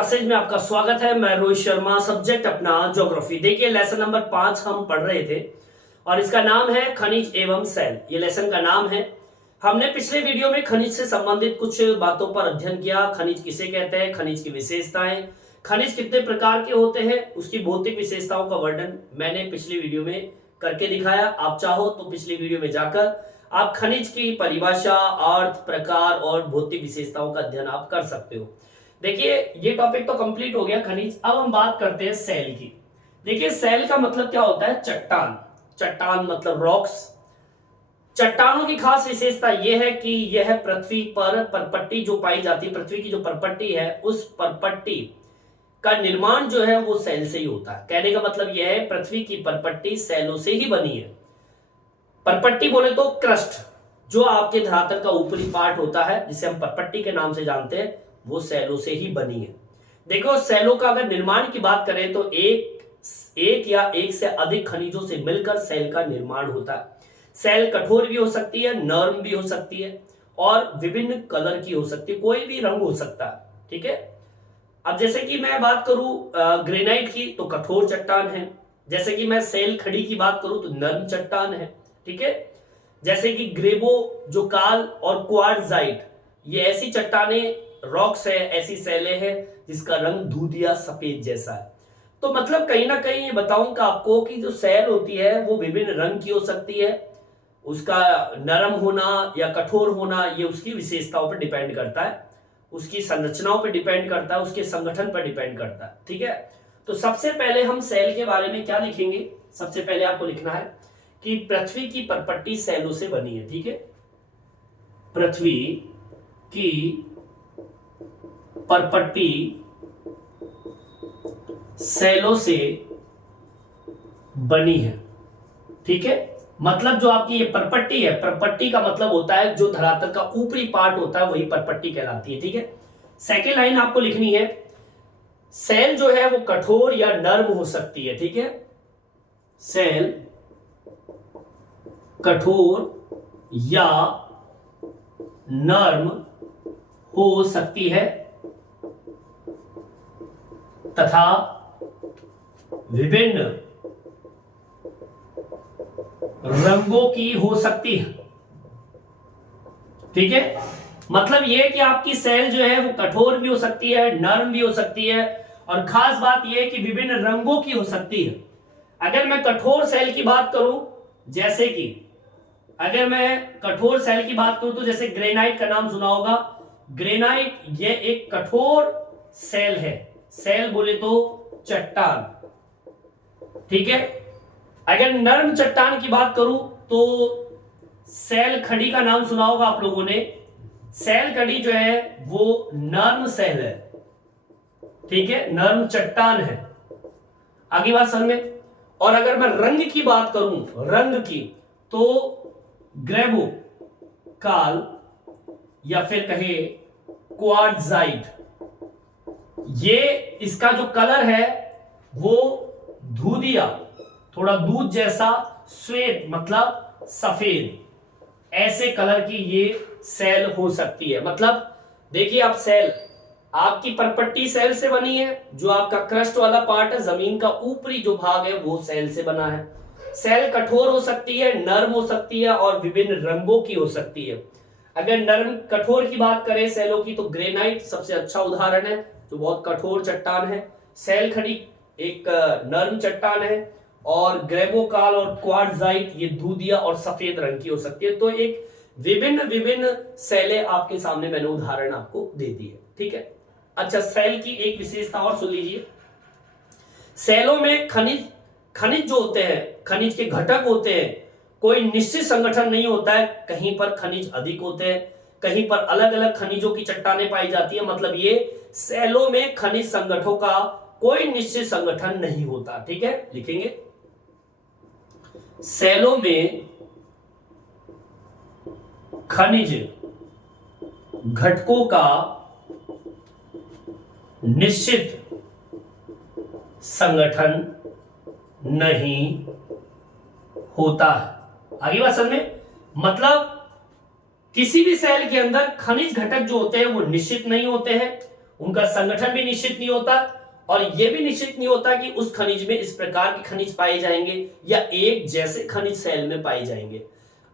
Classes में आपका स्वागत है। मैं रोहित शर्मा, सब्जेक्ट अपना ज्योग्राफी। देखिए लेसन नंबर 5 हम पढ़ रहे थे और इसका नाम है खनिज एवं सेल। ये लेसन का नाम है। हमने पिछले वीडियो में खनिज से संबंधित कुछ बातों पर अध्ययन किया। खनिज किसे कहते हैं, खनिज की विशेषताएं, खनिज कितने प्रकार के होते हैं, उसकी भौतिक विशेषताओं का वर्णन मैंने पिछली वीडियो में करके दिखाया। आप चाहो तो पिछली वीडियो में जाकर आप खनिज की परिभाषा, अर्थ, प्रकार और भौतिक विशेषताओं का अध्ययन आप कर सकते हो। देखिए ये टॉपिक तो कंप्लीट हो गया खनिज। अब हम बात करते हैं सेल की। देखिए सेल का मतलब क्या होता है, चट्टान। चट्टान मतलब रॉक्स। चट्टानों की खास विशेषता यह है कि यह पृथ्वी पर परपट्टी जो पाई जाती है, पृथ्वी की जो परपट्टी है, उस परपट्टी का निर्माण जो है वो सेल से ही होता है। कहने का मतलब यह है पृथ्वी की परपट्टी सेलों से ही बनी है। परपट्टी बोले तो क्रस्ट, जो आपके धरातल का ऊपरी पार्ट होता है जिसे हम परपट्टी के नाम से जानते हैं, वो सेलों से ही बनी है। देखो सेलों का अगर निर्माण की बात करें तो एक या एक से अधिक खनिजों से मिलकर सेल का निर्माण होता है। सेल कठोर भी हो सकती है, नर्म भी हो सकती है और विभिन्न कलर की हो सकती है, कोई भी रंग हो सकता है। ठीक है। अब जैसे कि मैं बात करूं ग्रेनाइट की तो कठोर चट्टान है। जैसे कि मैं सेल खड़ी की बात करूं तो नर्म चट्टान है। ठीक है। जैसे कि ग्रेबो जो काल और क्वार्ट्जाइट, ये ऐसी चट्टानें रॉक्स है, ऐसी सेलें हैं जिसका रंग दूधिया सफेद जैसा है। तो मतलब कहीं ना कहीं ये बताऊंगा आपको कि जो सेल होती है वो विभिन्न रंग की हो सकती है। उसका नरम होना या कठोर होना ये उसकी विशेषताओं पर डिपेंड करता है, उसकी संरचनाओं पर डिपेंड करता है, उसके संगठन पर डिपेंड करता है। ठीक है। तो सबसे पहले हम सेल के बारे में क्या लिखेंगे, सबसे पहले आपको लिखना है कि पृथ्वी की परपट्टी सेलों से बनी है। ठीक है। पृथ्वी की परपट्टी सेलों से बनी है। ठीक है। मतलब जो आपकी ये परपट्टी है, परपट्टी का मतलब होता है जो धरातल का ऊपरी पार्ट होता है वही परपट्टी कहलाती है। ठीक है। सेकेंड लाइन आपको लिखनी है, सेल जो है वो कठोर या नर्म हो सकती है। ठीक है। सेल कठोर या नर्म हो सकती है तथा विभिन्न रंगों की हो सकती है। ठीक है। मतलब यह कि आपकी सेल जो है वो कठोर भी हो सकती है, नर्म भी हो सकती है और खास बात यह कि विभिन्न रंगों की हो सकती है। अगर मैं कठोर सेल की बात करूं, जैसे कि अगर मैं कठोर सेल की बात करूं तो जैसे ग्रेनाइट का नाम सुना होगा। ग्रेनाइट ये एक कठोर सेल है। सेल बोले तो चट्टान। ठीक है। अगर नर्म चट्टान की बात करूं तो सेल खड़ी का नाम सुना होगा आप लोगों ने। सेल खड़ी जो है वो नर्म सेल है। ठीक है, नर्म चट्टान है। आगे बात समझ में। और अगर मैं रंग की बात करूं, रंग की, तो ग्रेबो काल या फिर कहे क्वार्ट्जाइट, ये इसका जो कलर है वो दूधिया, थोड़ा दूध जैसा, श्वेत मतलब सफेद, ऐसे कलर की ये सेल हो सकती है। मतलब देखिए आप सेल, आपकी परपट्टी सेल से बनी है, जो आपका क्रस्ट वाला पार्ट है, जमीन का ऊपरी जो भाग है वो सेल से बना है। सेल कठोर हो सकती है, नर्म हो सकती है और विभिन्न रंगों की हो सकती है। अगर नर्म कठोर की बात करें सेलों की तो ग्रेनाइट सबसे अच्छा उदाहरण है, जो बहुत कठोर चट्टान है। सेल खड़ी एक नर्म चट्टान है और ग्रेबोकाल और क्वार्ट्जाइट ये दूधिया और सफेद रंग की हो सकती है। तो एक विभिन्न विभिन्न सेलें आपके सामने मैंने उदाहरण आपको दे दी है। ठीक है। अच्छा, सेल की एक विशेषता और सुन लीजिए। सेलों में खनिज जो होते हैं, खनिज के घटक होते हैं, कोई निश्चित संगठन नहीं होता है। कहीं पर खनिज अधिक होते हैं, कहीं पर अलग अलग खनिजों की चट्टानें पाई जाती है। मतलब ये सेलों में खनिज संगठनों का कोई निश्चित संगठन नहीं होता। ठीक है, लिखेंगे सेलों में खनिज घटकों का निश्चित संगठन नहीं होता है। आगे बात समझ में। मतलब किसी भी सेल के अंदर खनिज घटक जो होते हैं वो निश्चित नहीं होते हैं, उनका संगठन भी निश्चित नहीं होता और यह भी निश्चित नहीं होता कि उस खनिज में इस प्रकार के खनिज पाए जाएंगे या एक जैसे खनिज सेल में पाए जाएंगे।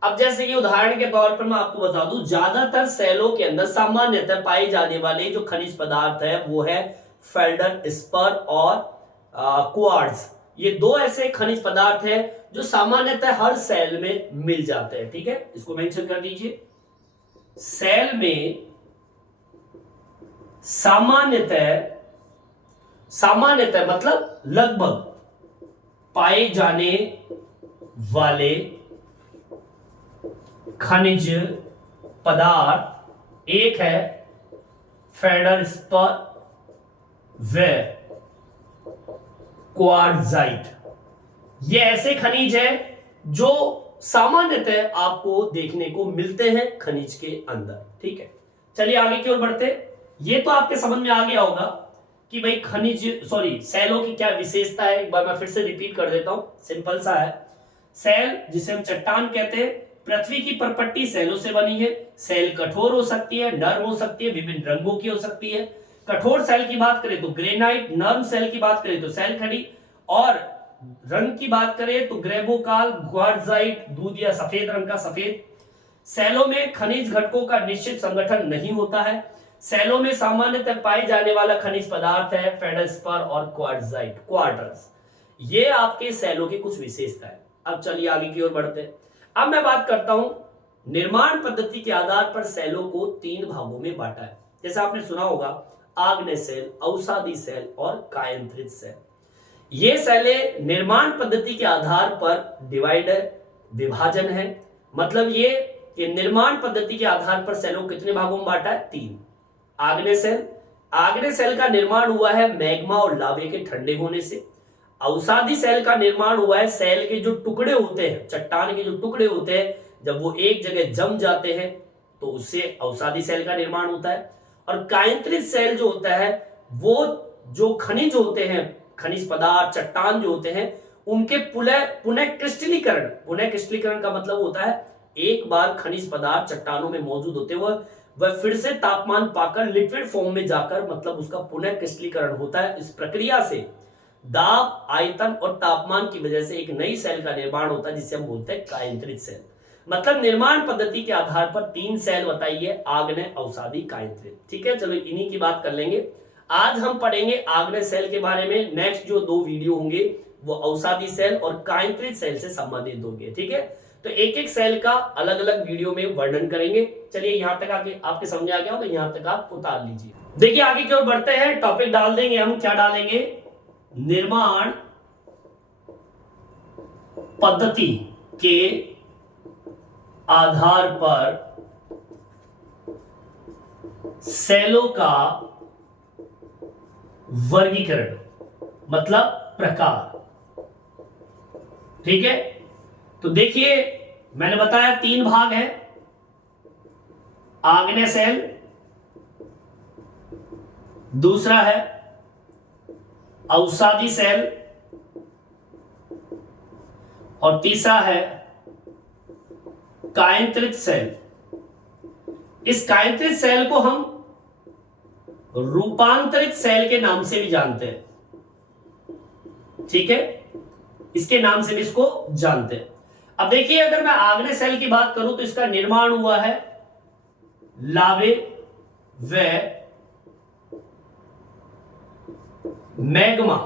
अब जैसे कि उदाहरण के तौर पर मैं आपको बता दूं, ज्यादातर सेलों के अंदर सामान्यतः पाए जाने वाले जो खनिज पदार्थ है वो है फेल्डस्पर और क्वार्ट्ज। ये दो ऐसे खनिज पदार्थ हैं जो सामान्यतः हर सेल में मिल जाते हैं। ठीक है, इसको मेंशन कर दीजिए। सेल में सामान्यतः मतलब लगभग पाए जाने वाले खनिज पदार्थ एक है फेल्डस्पर व क्वार्ट्जाइट। ये ऐसे खनिज है जो सामान्यतः आपको देखने को मिलते हैं खनिज के अंदर। ठीक है, चलिए आगे की ओर बढ़ते। ये तो आपके समझ में आ गया होगा कि भाई सेलों की क्या विशेषता है। एक बार मैं फिर से रिपीट कर देता हूं, सिंपल सा है। सेल जिसे हम चट्टान कहते हैं, पृथ्वी की परपट्टी सेलों से बनी है। सेल कठोर हो सकती है, नर्म हो सकती है, विभिन्न रंगों की हो सकती है। कठोर सेल की बात करें तो ग्रेनाइट, नर्म सेल की बात करें तो सेल खड़ी, और रंग की बात करें तो ग्रेबोकाल, क्वार्ट्जाइट, दूध या सफेद रंग का सफेद। सेलों में खनिज घटकों का निश्चित संगठन नहीं होता है। सेलों में सामान्यतः पाए जाने वाला खनिज पदार्थ है फेल्डस्पर और क्वार्ट्जाइट, क्वार्टर्स। ये आपके सेलों की कुछ विशेषता है। अब चलिए आगे की ओर बढ़ते हैं। अब मैं बात करता हूं, निर्माण पद्धति के आधार पर सेलों को 3 भागों में बांटा है। जैसे आपने सुना होगा, आग्नेय सेल, अवसादी सेल और कायंत्रित सेल। ये सेलें निर्माण पद्धति के आधार पर डिवाइडर, विभाजन है। मतलब ये कि निर्माण पद्धति के आधार पर सेलों को कितने भागों में बांटा है? 3। आग्नेय सेल का निर्माण हुआ है मैग्मा और लावे के ठंडे होने से। अवसादी सेल का निर्माण हुआ है सेल के जो टुकड़े होते हैं, चट्टान के जो टुकड़े होते हैं, जब वो एक जगह जम जाते हैं तो उससे अवसादी सेल का निर्माण होता है। और कायंत्रित सेल जो होता है, वो जो खनिज होते हैं, खनिज पदार्थ, चट्टान जो होते हैं, उनके पुनः क्रिस्टलीकरण का मतलब होता है एक बार खनिज पदार्थ चट्टानों में मौजूद होते हुए वह फिर से तापमान पाकर लिक्विड फॉर्म में जाकर, मतलब उसका पुनः क्रिस्टलीकरण होता है। इस प्रक्रिया से दाब, आयतन और तापमान की वजह से एक नई सेल का निर्माण होता है जिसे हम बोलते हैं कायंत्रित सेल। मतलब निर्माण पद्धति के आधार पर 3 सेल बताइए, आग्नेय, अवसादी, कायंत्रित। ठीक है, चलो इन्हीं की बात कर लेंगे। आज हम पढ़ेंगे आग्नेय सेल के बारे में। नेक्स्ट जो 2 वीडियो होंगे वो अवसादी सेल और कायंत्रित सेल से संबंधित होंगे। ठीक है, तो एक एक सेल का अलग अलग वीडियो में वर्णन करेंगे। चलिए यहां तक आके आपके समझ आ गया होगा, यहां तक आप उतार लीजिए। देखिए आगे की ओर बढ़ते हैं। टॉपिक डाल देंगे हम, क्या डालेंगे? निर्माण पद्धति के आधार पर सेलों का वर्गीकरण, मतलब प्रकार। ठीक है, तो देखिए मैंने बताया 3 भाग है। आग्नेय सेल, दूसरा है अवसादी सेल और तीसरा है कायंत्रित सेल। इस कायंत्रित सेल को हम रूपांतरित सेल के नाम से भी जानते हैं। ठीक है, इसके नाम से भी इसको जानते हैं। अब देखिए, अगर मैं आग्नेय सेल की बात करूं तो इसका निर्माण हुआ है लावे व मैग्मा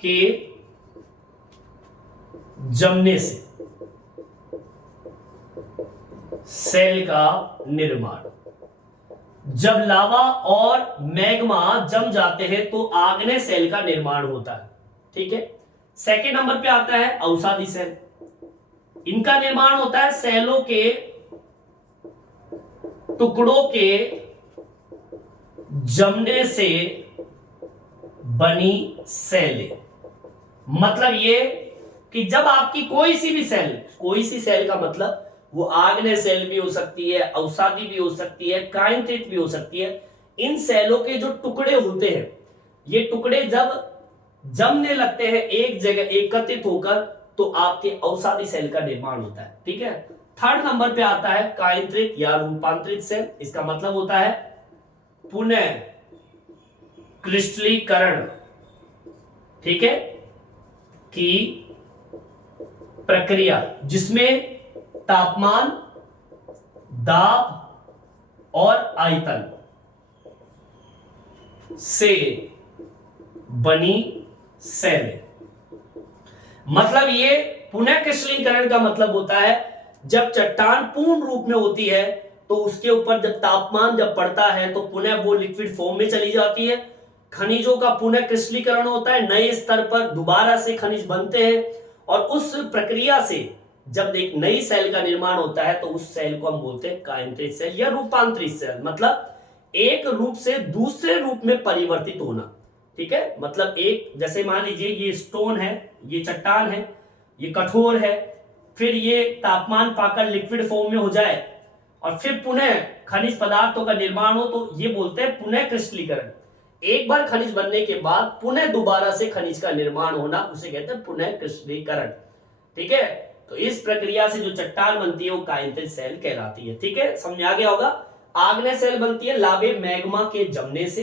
के जमने से सेल का निर्माण। जब लावा और मैग्मा जम जाते हैं तो आग्नेय सेल का निर्माण होता है। ठीक है, सेकेंड नंबर पे आता है अवसादी सेल। इनका निर्माण होता है सेलों के टुकड़ों के जमने से बनी सेलें। मतलब ये कि जब आपकी कोई सी सेल का मतलब वो आग्नेय सेल भी हो सकती है, अवसादी भी हो सकती है, कायंत्रित भी हो सकती है। इन सेलों के जो टुकड़े होते हैं, ये टुकड़े जब जमने लगते हैं एक जगह एकत्रित होकर, तो आपके अवसादी सेल का निर्माण होता है। ठीक है, थर्ड नंबर पे आता है कायंत्रित या रूपांतरित सेल। इसका मतलब होता है पुनः क्रिस्टलीकरण, ठीक है, की प्रक्रिया जिसमें तापमान, दाब और आयतन से बनी सेल है। मतलब ये पुनः क्रिस्टलीकरण का मतलब होता है जब चट्टान पूर्ण रूप में होती है तो उसके ऊपर जब तापमान जब पड़ता है तो पुनः वो लिक्विड फॉर्म में चली जाती है। खनिजों का पुनः क्रिस्टलीकरण होता है, नए स्तर पर दोबारा से खनिज बनते हैं और उस प्रक्रिया से जब एक नई सेल का निर्माण होता है तो उस सेल को हम बोलते हैं कायंत्रित सेल या रूपांतरित सेल। मतलब एक रूप से दूसरे रूप में परिवर्तित होना, ठीक है। मतलब एक, जैसे मान लीजिए ये स्टोन है, ये चट्टान है, ये कठोर है, फिर ये तापमान पाकर लिक्विड फॉर्म में हो जाए और फिर पुनः खनिज पदार्थों का निर्माण हो तो ये बोलते हैं पुनः क्रिस्टलीकरण। एक बार खनिज बनने के बाद पुनः दोबारा से खनिज का निर्माण होना उसे कहते हैं पुनः क्रिस्टलीकरण, ठीक है। तो इस प्रक्रिया से जो चट्टान बनती है वो कायंत्रित सेल कहलाती है, ठीक है, समझ आ गया होगा। आग्नेय सेल बनती है लावे मैग्मा के जमने से,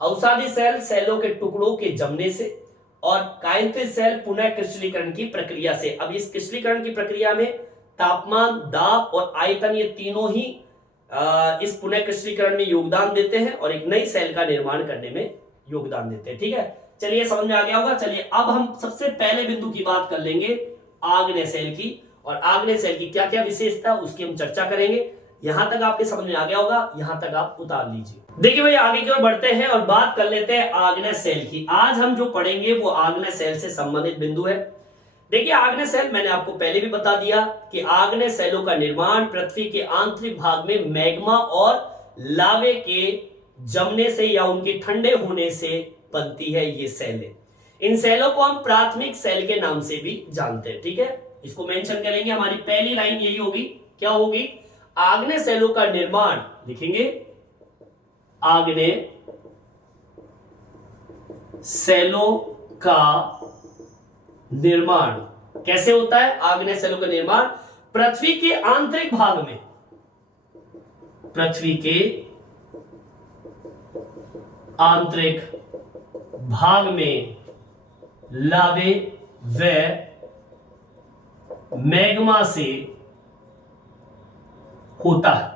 अवसादी सेल सेलों के टुकड़ों के जमने से, और कायंत्रित सेल पुनः क्रिस्टलीकरण की प्रक्रिया से। अब इस क्रिस्टलीकरण की प्रक्रिया में तापमान, दाब और आयतन ये तीनों ही इस पुनः क्रिस्टलीकरण में योगदान देते हैं और एक नई सेल का निर्माण करने में योगदान देते हैं, ठीक है। चलिए समझ में आ गया होगा। चलिए अब हम सबसे पहले बिंदु की बात कर लेंगे आग्नेय सेल की, और आग्नेय सेल की क्या क्या विशेषता उसकी हम चर्चा करेंगे। यहां तक आपके समझ में आ गया होगा, यहां तक आप उतार लीजिए। देखिए भाई आगे की ओर बढ़ते हैं और बात कर लेते हैं आग्नेय सेल की। आज हम जो पढ़ेंगे वो आग्नेय सेल से संबंधित बिंदु है। देखिए आग्नेय सेल मैंने आपको पहले भी बता दिया कि आग्नेय सेलों का निर्माण पृथ्वी के आंतरिक भाग में मैग्मा और लावे के जमने से या उनके ठंडे होने से बनती है ये सेलें। इन सेलों को हम प्राथमिक सेल के नाम से भी जानते हैं, ठीक है। इसको मेंशन करेंगे, हमारी पहली लाइन यही होगी, क्या होगी, आग्नेय सेलों का निर्माण, लिखेंगे आग्नेय सेलों का निर्माण कैसे होता है। आग्नेय सेलों का निर्माण पृथ्वी के आंतरिक भाग में, पृथ्वी के आंतरिक भाग में लावे व मैग्मा से होता है।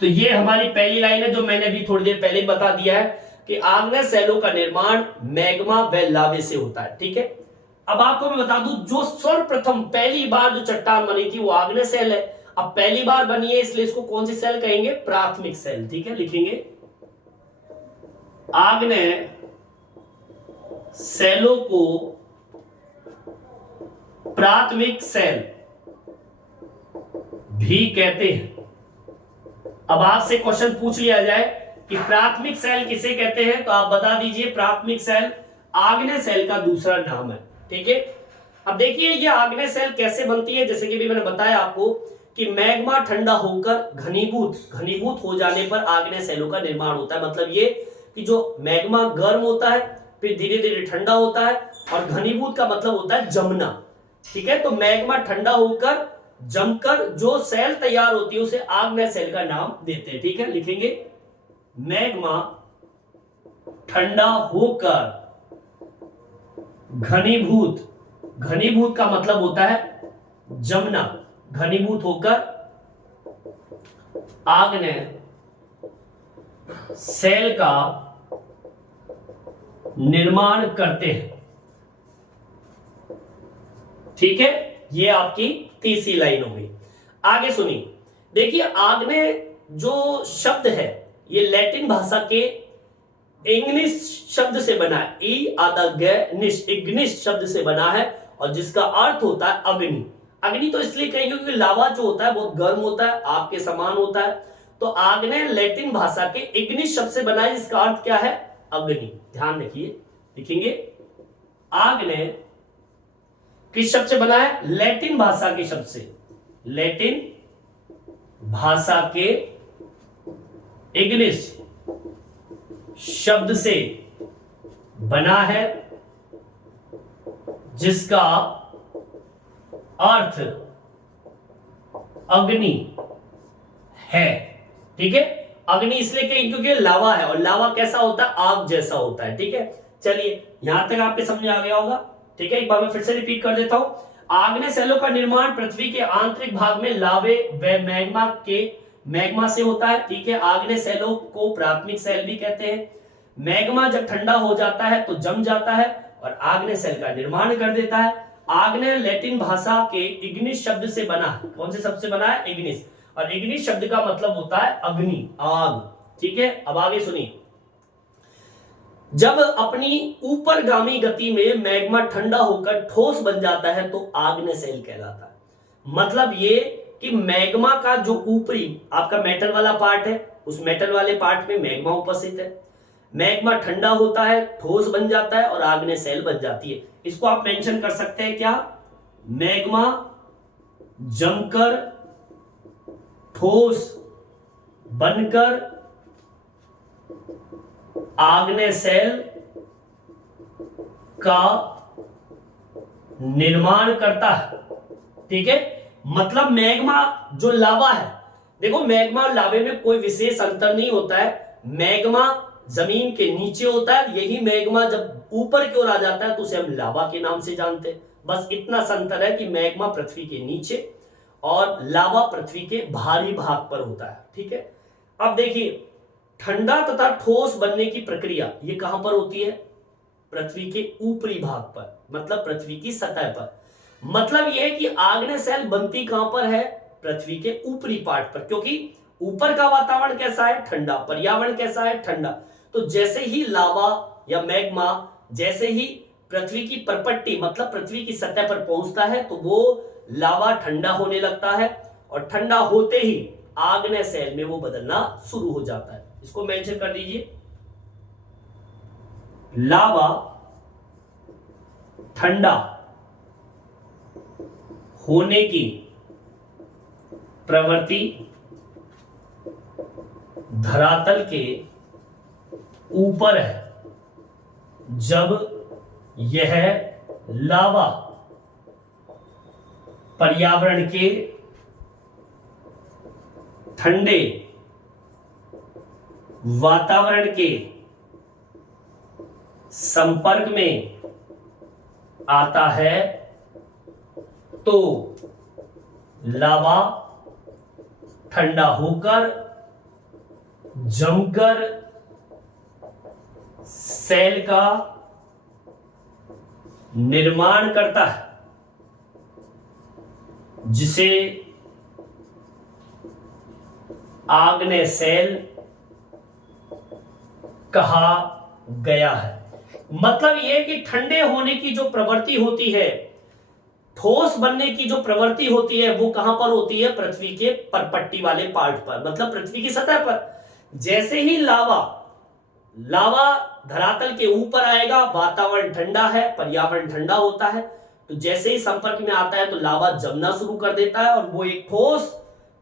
तो ये हमारी पहली लाइन है जो मैंने अभी थोड़ी देर पहले बता दिया है कि आग्नेय सेलों का निर्माण मैग्मा व लावे से होता है, ठीक है। अब आपको मैं बता दूं जो सर्वप्रथम पहली बार जो चट्टान बनी थी वो आग्नेय सेल है। अब पहली बार बनी है इसलिए इसको कौन सी सेल कहेंगे, प्राथमिक सेल, ठीक है। लिखेंगे आग्नेय सेलों को प्राथमिक सेल भी कहते हैं। अब आपसे क्वेश्चन पूछ लिया जाए कि प्राथमिक सेल किसे कहते हैं तो आप बता दीजिए प्राथमिक सेल आग्नेय सेल का दूसरा नाम है, ठीक है। अब देखिए ये आग्नेय सेल कैसे बनती है, जैसे कि भी मैंने बताया आपको कि मैग्मा ठंडा होकर घनीभूत हो जाने पर आग्नेय सेलों का निर्माण होता है। मतलब ये कि जो मैग्मा गर्म होता है फिर धीरे धीरे ठंडा होता है और घनीभूत का मतलब होता है जमना, ठीक है। तो मैग्मा ठंडा होकर जमकर जो सेल तैयार होती है उसे आग्नेय सेल का नाम देते हैं, ठीक है। लिखेंगे मैग्मा ठंडा होकर घनीभूत का मतलब होता है जमना, घनीभूत होकर आग्नेय सेल का निर्माण करते हैं, ठीक है। ये आपकी तीसरी लाइन हो गई। आगे सुनिए, देखिए आग्नेय जो शब्द है ये लैटिन भाषा के इग्निस शब्द से बना है, इग्निस शब्द से बना है और जिसका अर्थ होता है अग्नि। अग्नि तो इसलिए कहेंगे क्योंकि लावा जो होता है बहुत गर्म होता है, आग के समान होता है। तो आग्नेय लैटिन भाषा के इग्निस शब्द से बना है जिसका अर्थ क्या है, अग्नि। ध्यान रखिए, लिखेंगे आग्नेय किस शब्द से बना है, लैटिन भाषा के शब्द से, लैटिन भाषा के इग्निस शब्द से बना है जिसका अर्थ अग्नि है, ठीक है। अग्नि इसलिए क्योंकि लावा है, और लावा कैसा होता है, आग जैसा होता है। ठीक है, चलिए यहां तक आपके समझ आ गया होगा। ठीक है, एक बार मैं फिर से रिपीट कर देता हूं। आग्नेय सेलों का निर्माण पृथ्वी के आंतरिक भाग में लावे व मैग्मा से होता है। ठीक है, आग्नेय सेलों को प्राथमिक सेल भी कहते हैं। मैग्मा जब ठंडा हो जाता है तो जम जाता है और आग्नेय सेल का निर्माण कर देता है। आग्नेय लैटिन भाषा के इग्निस शब्द से बना है। कौन से शब्द से बना है, इग्निस, और इग्निस शब्द का मतलब होता है अग्नि, आग। ठीक है, अब आगे सुनिए। जब अपनी ऊपरगामी गति में मैग्मा ठंडा होकर ठोस बन जाता है तो आग्नेय सेल कहलाता है। मतलब ये कि मैग्मा का जो ऊपरी आपका मेटल वाला पार्ट है, उस मेटल वाले पार्ट में मैग्मा उपस्थित है। मैग्मा ठंडा होता है, ठोस बन जाता है और आग्नेय सेल बन जाती है। इसको आप मेंशन कर सकते हैं क्या, मैग्मा जमकर ठोस बनकर आग्नेय सेल का निर्माण करता है। ठीक है, मतलब मैग्मा जो लावा है, देखो मैग्मा और लावे में कोई विशेष अंतर नहीं होता है। मैग्मा जमीन के नीचे होता है, यही मैग्मा जब ऊपर की ओर आ जाता है तो उसे हम लावा के नाम से जानते हैं। बस इतना सा अंतर है कि मैग्मा पृथ्वी के नीचे और लावा पृथ्वी के बाहरी भाग पर होता है। ठीक है, अब देखिए ठंडा तथा ठोस बनने की प्रक्रिया ये कहां पर होती है, पृथ्वी के ऊपरी भाग पर, मतलब पृथ्वी की सतह पर। मतलब यह है कि आग्नेय सेल बनती कहां पर है, पृथ्वी के ऊपरी पार्ट पर, क्योंकि ऊपर का वातावरण कैसा है, ठंडा, पर्यावरण कैसा है, ठंडा। तो जैसे ही लावा या मैग्मा जैसे ही पृथ्वी की परपट्टी मतलब पृथ्वी की सतह पर पहुंचता है तो वो लावा ठंडा होने लगता है, और ठंडा होते ही आग्नेय सेल में वो बदलना शुरू हो जाता है। इसको मेंशन कर दीजिए, लावा ठंडा होने की प्रवृत्ति धरातल के ऊपर है। जब यह लावा पर्यावरण के ठंडे वातावरण के संपर्क में आता है तो लावा ठंडा होकर जमकर सेल का निर्माण करता है, जिसे आग्नेय सेल कहा गया है। मतलब यह कि ठंडे होने की जो प्रवृत्ति होती है, ठोस बनने की जो प्रवृत्ति होती है, वो कहां पर होती है, पृथ्वी के परपट्टी वाले पार्ट पर, मतलब पृथ्वी की सतह पर। जैसे ही लावा धरातल के ऊपर आएगा, वातावरण ठंडा है, पर्यावरण ठंडा होता है, तो जैसे ही संपर्क में आता है तो लावा जमना शुरू कर देता है और वो एक ठोस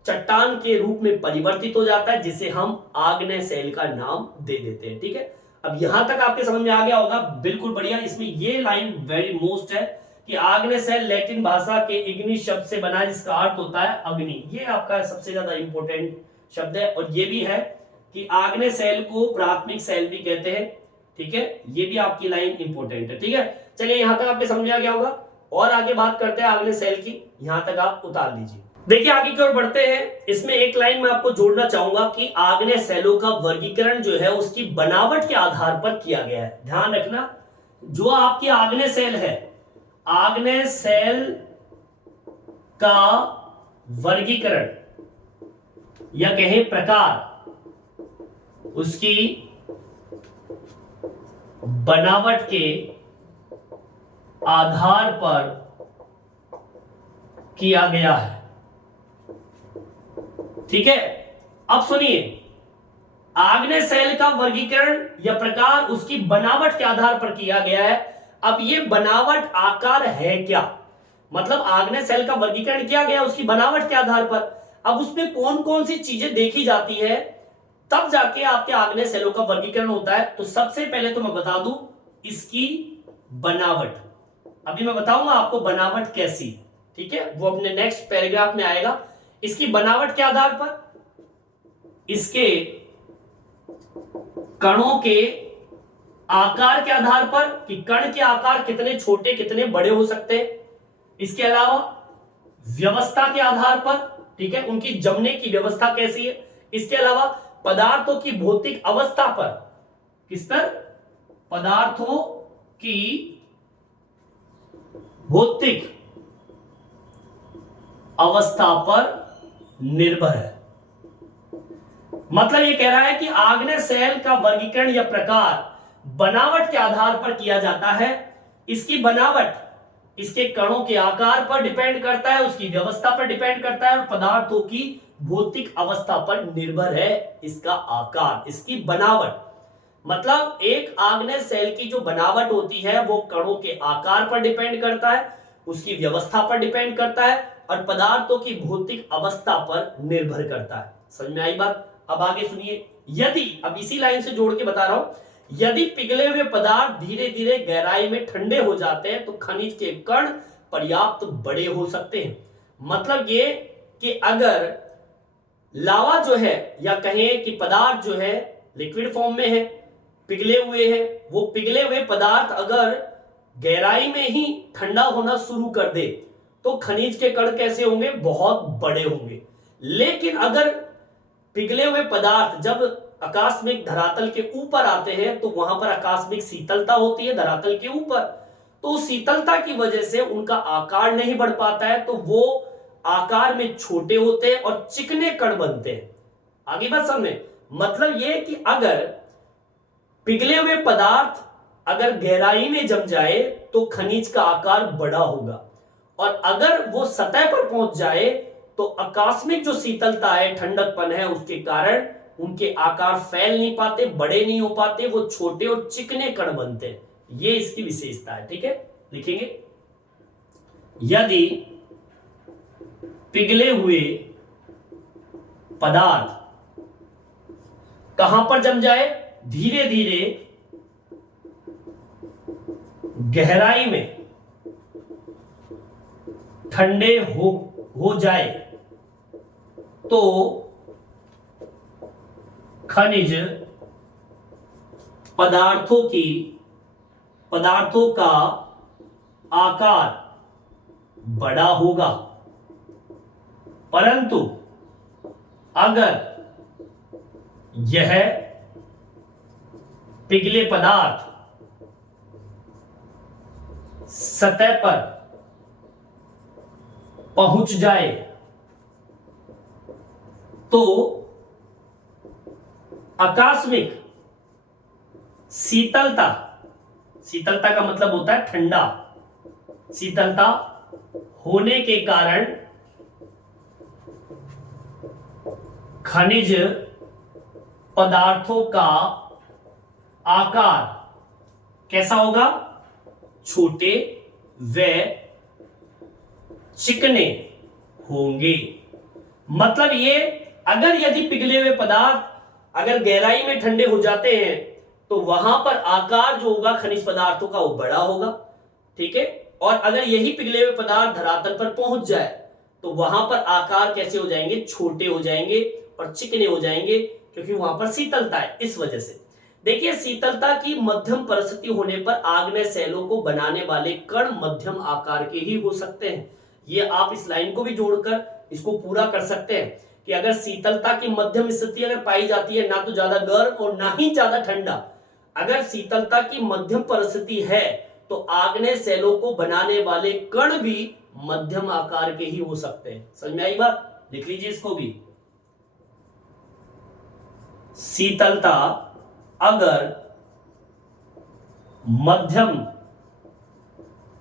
चट्टान के रूप में परिवर्तित हो जाता है, जिसे हम आग्नेय सेल का नाम दे देते हैं। ठीक है, अब यहां तक आपके समझ में आ गया होगा, बिल्कुल बढ़िया। इसमें ये लाइन वेरी मोस्ट है कि आग्नेय सेल लैटिन भाषा के इग्निस शब्द से बना है, जिसका अर्थ होता है अग्नि। ये आपका सबसे ज्यादा इंपॉर्टेंट शब्द है। और ये भी है कि आग्नेय सेल को प्राथमिक सेल भी कहते हैं। ठीक है, ये भी आपकी लाइन इंपॉर्टेंट है। ठीक है, चलिए यहां तक आपके समझ में आ गया होगा, और आगे बात करते हैं आग्नेय सेल की। यहां तक आप उतार लीजिए। देखिए आगे की ओर बढ़ते हैं। इसमें एक लाइन में आपको जोड़ना चाहूंगा कि आग्नेय सेलों का वर्गीकरण जो है उसकी बनावट के आधार पर किया गया है। ध्यान रखना, जो आपकी आग्नेय सेल है, आग्नेय सेल का वर्गीकरण या कहें प्रकार उसकी बनावट के आधार पर किया गया है। ठीक है, अब सुनिए, आग्नेय सेल का वर्गीकरण या प्रकार उसकी बनावट के आधार पर किया गया है। अब ये बनावट आकार है क्या, मतलब आग्नेय सेल का वर्गीकरण किया गया उसकी बनावट के आधार पर। अब उसमें कौन कौन सी चीजें देखी जाती है, तब जाके आपके आग्नेय सेलों का वर्गीकरण होता है। तो सबसे पहले तो मैं बता दूं इसकी बनावट। अभी मैं बताऊंगा आपको बनावट कैसी, ठीक है, वो अपने नेक्स्ट पैराग्राफ में आएगा। इसकी बनावट के आधार पर इसके कणों के आकार के आधार पर कि कण के आकार कितने छोटे कितने बड़े हो सकते हैं, इसके अलावा व्यवस्था के आधार पर, ठीक है, उनकी जमने की व्यवस्था कैसी है, इसके अलावा पदार्थों की भौतिक अवस्था पर, किस पर, पदार्थों की भौतिक अवस्था पर निर्भर है। मतलब ये कह रहा है कि आग्नेय सेल का वर्गीकरण या प्रकार बनावट के आधार पर किया जाता है। इसकी बनावट इसके कणों के आकार पर डिपेंड करता है, उसकी व्यवस्था पर डिपेंड करता है और पदार्थों की भौतिक अवस्था पर निर्भर है इसका आकार, इसकी बनावट। मतलब एक आग्नेय सेल की जो बनावट होती है वो कणों के आकार पर डिपेंड करता है, उसकी व्यवस्था पर डिपेंड करता है और पदार्थों की भौतिक अवस्था पर निर्भर करता है। समझ में आई बात? अब आगे सुनिए, यदि, अब इसी लाइन से जोड़ के बता रहा हूं, यदि पिघले हुए पदार्थ धीरे धीरे गहराई में ठंडे हो जाते हैं तो खनिज के कण पर्याप्त बड़े हो सकते हैं। मतलब ये कि अगर लावा जो है या कहें कि पदार्थ जो है लिक्विड फॉर्म में है, पिघले हुए हैं, वो पिघले हुए पदार्थ अगर गहराई में ही ठंडा होना शुरू कर दे तो खनिज के कण कैसे होंगे? बहुत बड़े होंगे। लेकिन अगर पिघले हुए पदार्थ जब आकस्मिक धरातल के ऊपर आते हैं तो वहां पर आकस्मिक शीतलता होती है धरातल के ऊपर, तो शीतलता की वजह से उनका आकार नहीं बढ़ पाता है, तो वो आकार में छोटे होते हैं और चिकने कण बनते हैं। आगे बात समझे? मतलब ये कि अगर पिघले हुए पदार्थ अगर गहराई में जम जाए तो खनिज का आकार बड़ा होगा और अगर वो सतह पर पहुंच जाए तो आकस्मिक जो शीतलता है, ठंडकपन है, उसके कारण उनके आकार फैल नहीं पाते, बड़े नहीं हो पाते, वो छोटे और चिकने कण बनते हैं। ये इसकी विशेषता है। ठीक है, लिखेंगे, यदि पिघले हुए पदार्थ कहां पर जम जाए? धीरे धीरे गहराई में ठंडे हो जाए तो खनिज पदार्थों का आकार बड़ा होगा, परंतु अगर यह पिघले पदार्थ सतह पर पहुंच जाए तो आकस्मिक शीतलता का मतलब होता है ठंडा, शीतलता होने के कारण खनिज पदार्थों का आकार कैसा होगा? छोटे व चिकने होंगे। मतलब ये अगर यदि पिघले हुए पदार्थ अगर गहराई में ठंडे हो जाते हैं तो वहां पर आकार जो होगा खनिज पदार्थों का वो बड़ा होगा। ठीक है, और अगर यही पिघले हुए पदार्थ धरातल पर पहुंच जाए तो वहां पर आकार कैसे हो जाएंगे? छोटे हो जाएंगे और चिकने हो जाएंगे, क्योंकि वहां पर शीतलता है। इस वजह से देखिए, शीतलता की मध्यम परिस्थिति होने पर आग्नेय सेलों को बनाने वाले कण मध्यम आकार के ही हो सकते हैं। ये आप इस लाइन को भी जोड़कर इसको पूरा कर सकते हैं कि अगर शीतलता की मध्यम स्थिति अगर पाई जाती है, ना तो ज्यादा गर्म और ना ही ज्यादा ठंडा, अगर शीतलता की मध्यम परिस्थिति है तो आग्नेय सेलों को बनाने वाले कण भी मध्यम आकार के ही हो सकते हैं। समझ में आई बात? लिख लीजिए इसको भी, शीतलता अगर मध्यम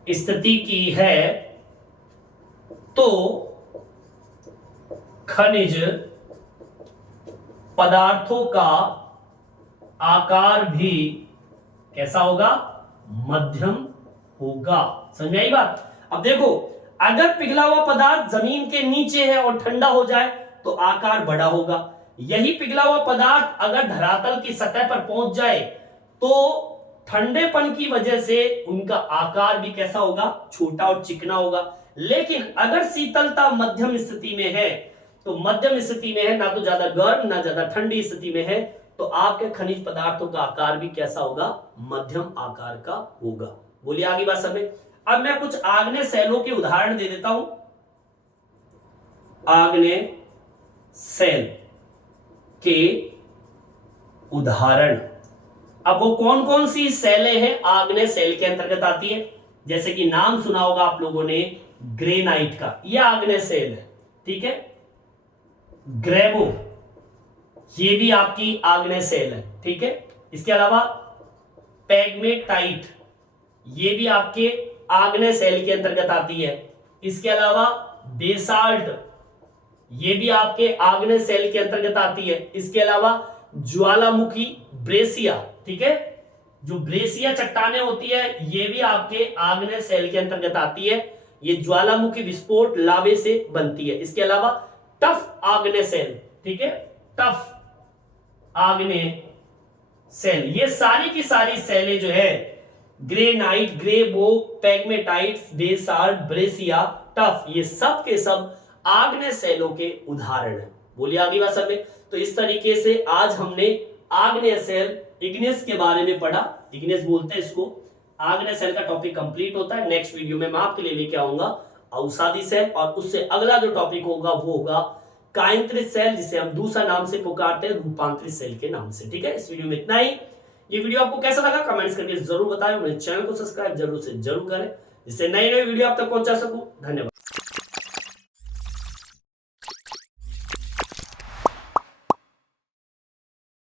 स्थिति की है तो खनिज पदार्थों का आकार भी कैसा होगा? मध्यम होगा। समझ में आई बात? अब देखो, अगर पिघला हुआ पदार्थ जमीन के नीचे है और ठंडा हो जाए तो आकार बड़ा होगा। यही पिघला हुआ पदार्थ अगर धरातल की सतह पर पहुंच जाए तो ठंडेपन की वजह से उनका आकार भी कैसा होगा? छोटा और चिकना होगा। लेकिन अगर शीतलता मध्यम स्थिति में है तो मध्यम स्थिति में है, ना तो ज्यादा गर्म ना ज्यादा ठंडी स्थिति में है, तो आपके खनिज पदार्थों का आकार भी कैसा होगा, मध्यम आकार का होगा। बोलिए आगे बात समझ। अब मैं कुछ आग्नेय सेलों के उदाहरण दे देता हूं। आग्नेय सेल के उदाहरण, अब वो कौन कौन सी सेलें हैं आग्नेय सेल के अंतर्गत आती है, जैसे कि नाम सुना होगा आप लोगों ने ग्रेनाइट का, यह आग्नेय सेल है, ठीक है। ग्रेबो, ये भी आपकी आग्नेय सेल है, ठीक है। इसके अलावा पैग्मेटाइट, ये भी आपके आग्नेय सेल के अंतर्गत आती है। इसके अलावा बेसाल्ट, ये भी आपके आग्नेय सेल के अंतर्गत आती है। इसके अलावा ज्वालामुखी ब्रेसिया, ठीक है, जो ब्रेसिया चट्टानें होती है ये भी आपके आग्नेय सेल के अंतर्गत आती है। ये ज्वालामुखी विस्फोट लावे से बनती है। इसके अलावा टफ आग्नेय सेल, ठीक है, टफ आग्नेय सेल, ये सारी की सारी सेलें जो है ग्रेनाइट, ग्रेबो, पैग्मेटाइट्स, बेसाल्ट, ब्रेसिया, टफ, ये सब के सब आग्नेय सेलों के उदाहरण है। बोलिए आगे बात सब में। तो इस तरीके से आज हमने आग्नेय सेल, इग्नेस के बारे में पढ़ा। इग्नेस बोलते हैं इसको। आग्नेय सेल का टॉपिक कंप्लीट होता है। नेक्स्ट वीडियो में मैं आपके लिए लेके आऊंगा अवसादी सेल, और उससे अगला जो टॉपिक होगा वो होगा कायंत्रित सेल, जिसे हम दूसरा नाम से पुकारते हैं रूपांतरित सेल के नाम से, ठीक है। इस वीडियो में इतना ही। ये वीडियो आपको कैसा लगा कमेंट्स करके जरूर बताएं। मेरे चैनल को सब्सक्राइब जरूर से जरूर करें, जिससे नई नई वीडियो आप तक पहुंचा सकूं। धन्यवाद।